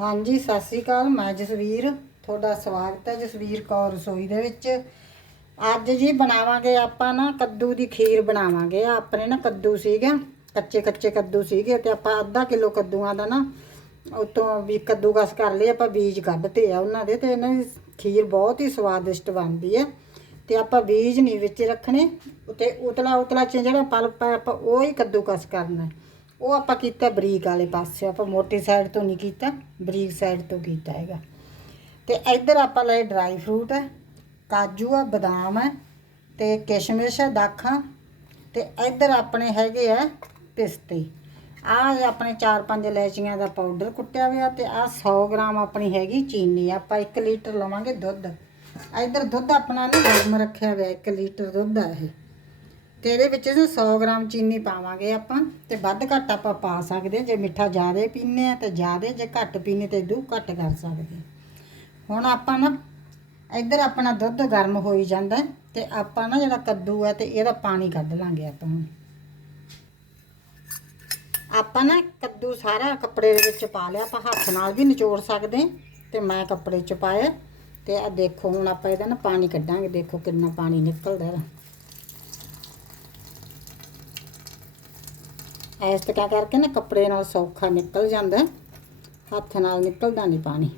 ਹਾਂਜੀ, ਸਤਿ ਸ੍ਰੀ ਅਕਾਲ। ਮੈਂ ਜਸਵੀਰ। ਤੁਹਾਡਾ ਸਵਾਗਤ ਹੈ ਜਸਵੀਰ ਕੌਰ ਰਸੋਈ ਦੇ ਵਿੱਚ। ਅੱਜ ਜੀ ਬਣਾਵਾਂਗੇ ਆਪਾਂ ਨਾ ਕੱਦੂ ਦੀ ਖੀਰ ਬਣਾਵਾਂਗੇ। ਆਪਣੇ ਨਾ ਕੱਦੂ ਸੀਗੇ, ਕੱਚੇ ਕੱਚੇ ਕੱਦੂ ਸੀਗੇ ਤੇ ਆਪਾਂ ਅੱਧਾ ਕਿਲੋ ਕੱਦੂਆਂ ਦਾ ਨਾ ਉਤੋਂ ਵੀ ਕੱਦੂਕਸ ਕਰ ਲਏ, ਆਪਾਂ ਬੀਜ ਕੱਢਤੇ ਆ ਉਹਨਾਂ ਦੇ ਤੇ ਇਹਨਾਂ ਦੀ ਖੀਰ ਬਹੁਤ ਹੀ ਸਵਾਦਿਸ਼ਟ ਬਣਦੀ ਹੈ ਤੇ ਆਪਾਂ ਬੀਜ ਨਹੀਂ ਵਿੱਚ ਰੱਖਣੇ ਤੇ ਉਤਲਾ ਉਤਲਾ ਚ ਜਿਹੜਾ ਪਲਪ ਹੈ ਆਪਾਂ ਉਹ ਹੀ ਕੱਦੂਕਸ ਕਰਨਾ ਹੈ। ਉਹ ਆਪਾਂ ਕੀਤਾ ਬਰੀਕ ਵਾਲੇ ਪਾਸੇ, ਆਪਾਂ ਮੋਟੀ ਸਾਈਡ ਤੋਂ ਨਹੀਂ ਕੀਤਾ, ਬਰੀਕ ਸਾਈਡ ਤੋਂ ਕੀਤਾ ਹੈਗਾ। ਤੇ ਇੱਧਰ ਆਪਾਂ ਲਏ ਡਰਾਈ ਫਰੂਟ ਹੈ, ਕਾਜੂ ਆ ਬਦਾਮ ਹੈ, ਤੇ ਕਿਸ਼ਮਿਸ਼ ਹੈ, ਦਾਖਾਂ। ਤੇ ਇੱਧਰ ਆਪਣੇ ਹੈਗੇ ਆ ਪਿਸਤੇ। ਆਹ ਆਪਣੇ 4-5 ਇਲਾਇਚੀਆਂ ਦਾ ਪਾਊਡਰ ਕੁੱਟਿਆ ਹੋਇਆ ਤੇ ਆਹ 100 ਗ੍ਰਾਮ ਆਪਣੀ ਹੈਗੀ ਚੀਨੀ। ਆਪਾਂ 1 ਲੀਟਰ ਲਵਾਂਗੇ ਦੁੱਧ। ਇੱਧਰ ਦੁੱਧ ਆਪਣਾ ਨਾ ਗਰਮ ਰੱਖਿਆ ਹੋਇਆ 1 ਲੀਟਰ ਦੁੱਧ ਆ ਇਹ। ਤੇ ਇਹਦੇ ਵਿੱਚ ਨਾ 100 ਗ੍ਰਾਮ ਚੀਨੀ ਪਾਵਾਂਗੇ ਆਪਾਂ ਤੇ ਵੱਧ ਘੱਟ ਆਪਾਂ ਪਾ ਸਕਦੇ ਹਾਂ। ਜੇ ਮਿੱਠਾ ਜ਼ਿਆਦਾ ਪੀਨੇ ਆ ਤੇ ਜ਼ਿਆਦਾ, ਜੇ ਘੱਟ ਪੀਨੇ ਤੇ ਦੂ ਘੱਟ ਕਰ ਸਕਦੇ ਹੁਣ ਆਪਾਂ ਨਾ ਇੱਧਰ ਆਪਣਾ ਦੁੱਧ ਗਰਮ ਹੋਈ ਜਾਂਦਾ ਹੈ ਤੇ ਆਪਾਂ ਨਾ ਜਿਹੜਾ ਕੱਦੂ ਹੈ ਤੇ ਇਹਦਾ ਪਾਣੀ ਕੱਢ ਲਾਂਗੇ ਆਪਾਂ ਹੁਣ। ਆਪਾਂ ਨਾ ਕੱਦੂ ਸਾਰਾ ਕੱਪੜੇ ਦੇ ਵਿੱਚ ਪਾ ਲਿਆ, ਆਪਾਂ ਹੱਥ ਨਾਲ ਵੀ ਨਿਚੋੜ ਸਕਦੇ ਹਾਂ ਤੇ ਮੈਂ ਕੱਪੜੇ 'ਚ ਪਾਇਆ ਤੇ ਆ ਦੇਖੋ ਹੁਣ ਆਪਾਂ ਇਹਦਾ ਨਾ ਪਾਣੀ ਕੱਢਾਂਗੇ, ਦੇਖੋ ਕਿੰਨਾ ਪਾਣੀ ਨਿਕਲਦਾ ਇਹਦਾ। ਇਸ ਤਰ੍ਹਾਂ ਕਰਕੇ ਨਾ ਕੱਪੜੇ ਨਾਲ ਸੌਖਾ ਨਿਕਲ ਜਾਂਦਾ, ਹੱਥ ਨਾਲ ਨਿਕਲਦਾ ਨਹੀਂ ਪਾਣੀ।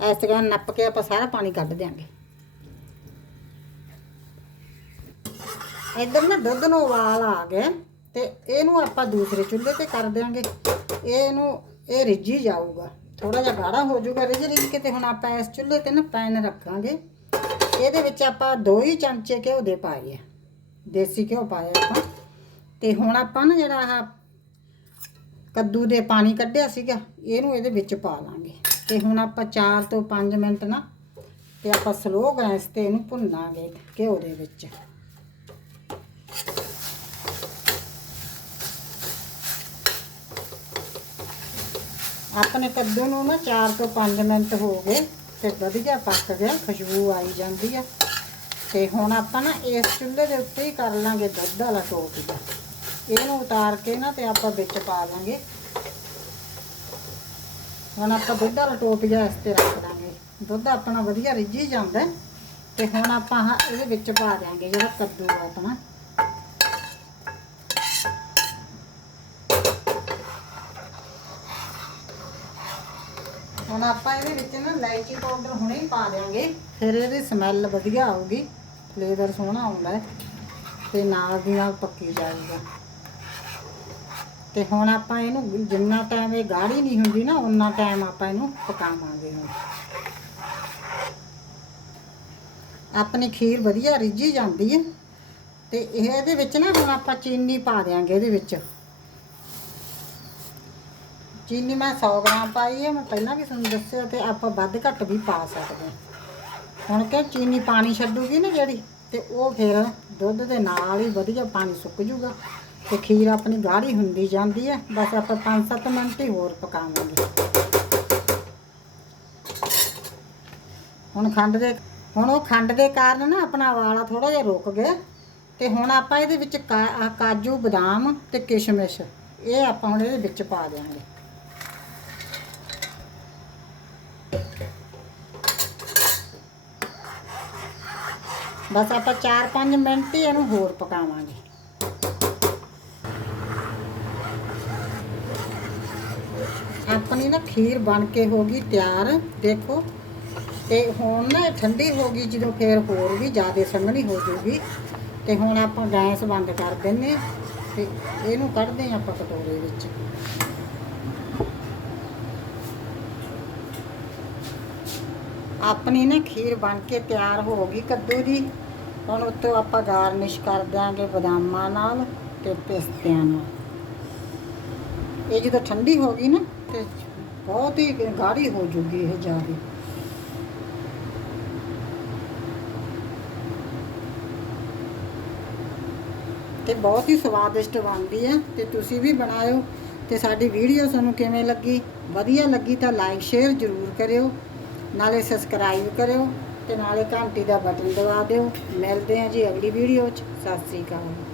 ਇਸ ਤਰ੍ਹਾਂ ਨੱਪ ਕੇ ਆਪਾਂ ਸਾਰਾ ਪਾਣੀ ਕੱਢ ਦਿਆਂਗੇ। ਇੱਧਰ ਨਾ ਦੁੱਧ ਨੂੰ ਉਬਾਲ ਆ ਗਿਆ, ਤੇ ਇਹਨੂੰ ਆਪਾਂ ਦੂਸਰੇ ਚੁੱਲ੍ਹੇ ਤੇ ਕਰ ਦਿਆਂਗੇ। ਇਹਨੂੰ, ਇਹ ਰਿੱਝੀ ਜਾਊਗਾ। ਥੋੜਾ ਜਿਹਾ ਗਾੜਾ ਹੋ ਜਾਊਗਾ, ਰਿੱਝ ਰਿੱਝ ਕੇ ਤੇ ਹੁਣ ਆਪਾਂ ਇਸ ਚੁੱਲ੍ਹੇ ਤੇ ਨਾ ਪੈਨ ਰੱਖਾਂਗੇ। ਇਹਦੇ ਵਿੱਚ ਆਪਾਂ ਦੋ ਹੀ ਚਮਚੇ ਘਿਓ ਦੇ ਪਾਏ ਆ। ਦੇਸੀ ਘਿਓ ਪਾਇਆ ਆਪਾਂ। ਤੇ ਹੁਣ ਆਪਾਂ ਨਾ ਜਿਹੜਾ ਆ ਕੱਦੂ ਦੇ ਪਾਣੀ ਕੱਢਿਆ ਸੀਗਾ, ਇਹਨੂੰ ਇਹਦੇ ਵਿੱਚ ਪਾ ਲਾਂਗੇ। ਤੇ ਹੁਣ ਆਪਾਂ 4 ਤੋਂ 5 ਮਿੰਟ ਨਾ ਤੇ ਆਪਾਂ ਸਲੋ ਗੈਸ ਤੇ ਇਹਨੂੰ ਭੁੰਨਾਂਗੇ ਘਿਓ ਦੇ ਵਿੱਚ। ਆਪਣੇ ਕੱਦੂ ਨੂੰ ਨਾ 4 ਤੋਂ 5 ਮਿੰਟ ਹੋ ਗਏ ਤੇ ਵਧੀਆ ਪੱਕ ਗਿਆ, ਖੁਸ਼ਬੂ ਆਈ ਜਾਂਦੀ ਆ। ਤੇ ਹੁਣ ਆਪਾਂ ਨਾ ਇਸ ਚੁੱਲ੍ਹੇ ਦੇ ਉੱਤੇ ਹੀ ਕਰ ਲਾਂਗੇ ਦੁੱਧ ਵਾਲਾ ਟੋਪ ਇਹਨੂੰ ਉਤਾਰ ਕੇ ਨਾ ਤੇ ਆਪਾਂ ਵਿੱਚ ਪਾ ਲਾਂਗੇ। ਹੁਣ ਆਪਾਂ ਦੁੱਧ ਵਾਲਾ ਟੋਪ ਜਿਹਾ ਇਸ ਤੇ ਰੱਖ ਦਾਂਗੇ ਦੁੱਧ ਆਪਣਾ ਵਧੀਆ ਰਿੱਝੀ ਜਾਂਦਾ ਤੇ ਹੁਣ ਆਪਾਂ ਇਹਦੇ ਵਿੱਚ ਪਾ ਦਿਆਂਗੇ ਜਿਹੜਾ ਕੱਦੂ ਆ ਆਪਣਾ। ਹੁਣ ਆਪਾਂ ਇਹਦੇ ਵਿੱਚ ਨਾ ਇਲਾਇਚੀ ਪਾਊਡਰ ਹੁਣੇ ਹੀ ਪਾ ਦਿਆਂਗੇ। ਫਿਰ ਇਹਦੀ ਸਮੈਲ ਵਧੀਆ ਆਊਗੀ। ਲੇਦਰ ਸੋਹਣਾ ਆਉਂਦਾ ਹੈ ਤੇ ਨਾਲ ਦੀ ਨਾਲ ਪੱਕੀ ਜਾਊਗਾ ਤੇ ਹੁਣ ਆਪਾਂ ਇਹਨੂੰ ਜਿੰਨਾ ਟਾਈਮ ਇਹ ਗਾੜੀ ਨਹੀਂ ਹੁੰਦੀ ਨਾ ਉਨਾ ਟਾਈਮ ਆਪਾਂ ਇਹਨੂੰ ਪਕਾਵਾਂਗੇ ਹੁਣ। ਆਪਣੀ ਖੀਰ ਵਧੀਆ ਰਿੱਝੀ ਜਾਂਦੀ ਹੈ ਤੇ ਇਹ ਇਹਦੇ ਵਿੱਚ ਨਾ ਹੁਣ ਆਪਾਂ ਚੀਨੀ ਪਾ ਦਿਆਂਗੇ ਇਹਦੇ ਵਿੱਚ। ਚੀਨੀ ਮੈਂ 100 ਗ੍ਰਾਮ ਪਾਈ ਹੈ, ਮੈਂ ਪਹਿਲਾਂ ਵੀ ਤੁਹਾਨੂੰ ਦੱਸਿਆ ਤੇ ਆਪਾਂ ਵੱਧ ਘੱਟ ਵੀ ਪਾ ਸਕਦੇ ਹਾਂ। ਹੁਣ ਕਿ ਚੀਨੀ ਪਾਣੀ ਛੱਡੂਗੀ ਨਾ ਜਿਹੜੀ? ਤੇ ਉਹ ਫਿਰ ਦੁੱਧ ਦੇ ਨਾਲ ਹੀ ਵਧੀਆ ਪਾਣੀ ਸੁੱਕ ਜੂਗਾ ਤੇ ਖੀਰ ਆਪਣੀ ਗਾੜੀ ਹੁੰਦੀ ਜਾਂਦੀ ਹੈ। ਬਸ ਆਪਾਂ 5-7 ਮਿੰਟ ਹੀ ਹੋਰ ਪਕਾਵਾਂਗੇ। ਹੁਣ ਖੰਡ ਦੇ, ਹੁਣ ਉਹ ਖੰਡ ਦੇ ਕਾਰਨ ਨਾ ਆਪਣਾ ਵਾਲਾ ਥੋੜਾ ਜਿਹਾ ਰੁਕ ਗਿਆ ਤੇ ਹੁਣ ਆਪਾਂ ਇਹਦੇ ਵਿੱਚ ਕਾ- ਕਾਜੂ, ਬਦਾਮ ਤੇ ਕਿਸ਼ਮਿਸ਼ ਇਹ ਆਪਾਂ ਹੁਣ ਇਹਦੇ ਵਿੱਚ ਪਾ ਦਿਆਂਗੇ। ਬਸ ਆਪਾਂ 4-5 ਮਿੰਟ ਹੀ ਇਹਨੂੰ ਹੋਰ ਪਕਾਵਾਂਗੇ। ਆਪਣੀ ਨਾ ਖੀਰ ਬਣ ਕੇ ਹੋ ਗਈ ਤਿਆਰ, ਦੇਖੋ। ਤੇ ਹੁਣ ਨਾ ਠੰਡੀ ਹੋ ਗਈ, ਜਦੋਂ ਫੇਰ ਹੋਰ ਵੀ ਜ਼ਿਆਦਾ ਸੰਘਣੀ ਹੋ ਜਾਊਗੀ। ਤੇ ਹੁਣ ਆਪਾਂ ਗੈਸ ਬੰਦ ਕਰ ਦਿੰਨੇ ਹਾਂ ਤੇ ਇਹਨੂੰ ਕੱਢਦੇ ਹਾਂ ਆਪਾਂ ਕਟੋਰੇ ਵਿੱਚ। ਆਪਣੀ ਨਾ ਖੀਰ ਬਣ ਕੇ ਤਿਆਰ ਹੋ ਗਈ ਕੱਦੂ ਦੀ। ਹੁਣ ਉੱਤੋਂ ਆਪਾਂ ਗਾਰਨਿਸ਼ ਕਰ ਦਿਆਂਗੇ ਬਦਾਮਾਂ ਨਾਲ ਤੇ ਪਿਸਤਿਆਂ ਨਾਲ। ਇਹ ਜਦੋਂ ਠੰਡੀ ਹੋ ਗਈ ਨਾ ਤੇ ਬਹੁਤ ਹੀ ਗਾੜੀ ਹੋ ਜੂਗੀ ਇਹ ਜ਼ਿਆਦਾ। ਤੇ ਬਹੁਤ ਹੀ ਸਵਾਦਿਸ਼ਟ ਬਣਦੀ ਹੈ ਤੇ ਤੁਸੀਂ ਵੀ ਬਣਾਇਓ ਤੇ ਸਾਡੀ ਵੀਡੀਓ ਤੁਹਾਨੂੰ ਕਿਵੇਂ ਲੱਗੀ, ਵਧੀਆ ਲੱਗੀ ਤਾਂ ਲਾਈਕ, ਸ਼ੇਅਰ ਜ਼ਰੂਰ ਕਰਿਓ, ਨਾਲੇ ਸਬਸਕ੍ਰਾਈਬ ਕਰਿਓ। ਤੇ ਨਾਲੇ ਘੰਟੀ ਦਾ ਬਟਨ ਦਬਾ ਦਿਓ। ਮਿਲਦੇ ਹਾਂ ਜੀ ਅਗਲੀ ਵੀਡੀਓ 'ਚ। ਸਤਿ ਸ੍ਰੀ ਅਕਾਲ।